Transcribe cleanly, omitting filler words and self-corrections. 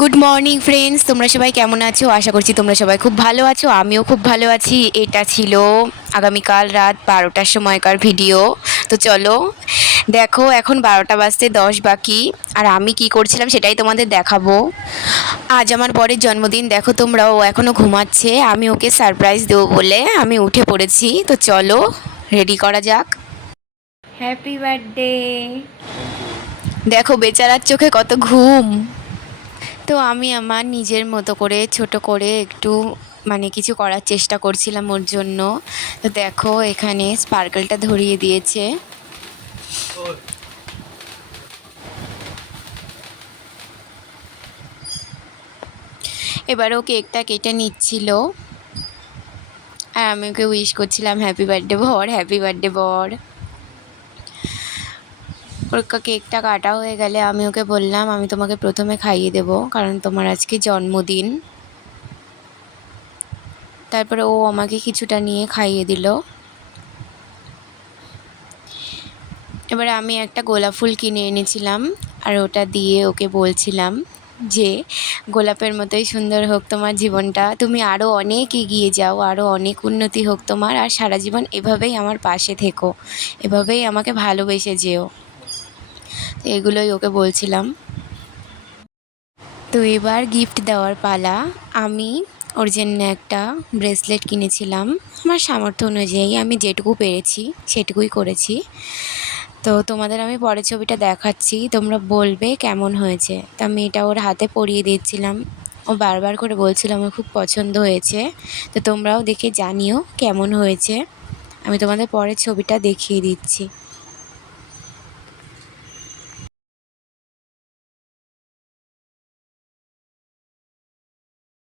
Good morning friends, তোমরা সবাই কেমন আছো? আশা করছি তোমরা সবাই খুব ভালো আছো। আমিও খুব ভালো আছি। এটা ছিল আগামীকাল রাত 12টার সময়কার ভিডিও। তো চলো দেখো, এখন 12টা বাজতে 10 বাকি, আর আমি কি করছিলাম সেটাই তোমাদের দেখাবো। আজ আমার বরের জন্মদিন। দেখো তোমরা, ও এখনও ঘুমাচ্ছে, আমি ওকে সারপ্রাইজ দেবো বলে আমি উঠে পড়েছি। তো চলো রেডি করা যাক। Happy birthday. দেখো বেচারার চোখে কত ঘুম। তো আমি আমার নিজের মতো করে ছোট করে একটু কিছু করার চেষ্টা করছিলাম ওর জন্য। তো দেখো এখানে স্পার্কেলটা ধরিয়ে দিয়েছে। এবার ও কেকটা কেটে নিচ্ছিল, আর আমি ওকে উইশ করছিলাম হ্যাপি বার্থডে বর, হ্যাপি বার্থডে বর। ওর কেকটা কাটা হয়ে গেলে আমি ওকে বললাম আমি তোমাকে প্রথমে খাইয়ে দেবো, কারণ তোমার আজকে জন্মদিন। তারপরে ও আমাকে কিছুটা নিয়ে খাইয়ে দিল। এবারে আমি একটা গোলাপ ফুল কিনে এনেছিলাম, আর ওটা দিয়ে ওকে বলছিলাম যে গোলাপের মতোই সুন্দর হোক তোমার জীবনটা, তুমি আরও অনেক এগিয়ে যাও, আরও অনেক উন্নতি হোক তোমার, আর সারা জীবন এভাবেই আমার পাশে থেকো, এভাবেই আমাকে ভালোবেসে যেও। তো এগুলোই ওকে বলছিলাম। তো এবার গিফট দেওয়ার পালা। আমি ওর জন্য একটা ব্রেসলেট কিনেছিলাম। আমার সামর্থ্য অনুযায়ী আমি যেটুকু পেরেছি সেটুকুই করেছি। তো তোমাদের আমি পরের ছবিটা দেখাচ্ছি, তোমরা বলবে কেমন হয়েছে। তা আমি এটা ওর হাতে পরিয়ে দিচ্ছিলাম। ও বারবার করে বলছিল আমার খুব পছন্দ হয়েছে। তো তোমরাও দেখে জানিও কেমন হয়েছে। আমি তোমাদের পরের ছবিটা দেখিয়ে দিচ্ছি।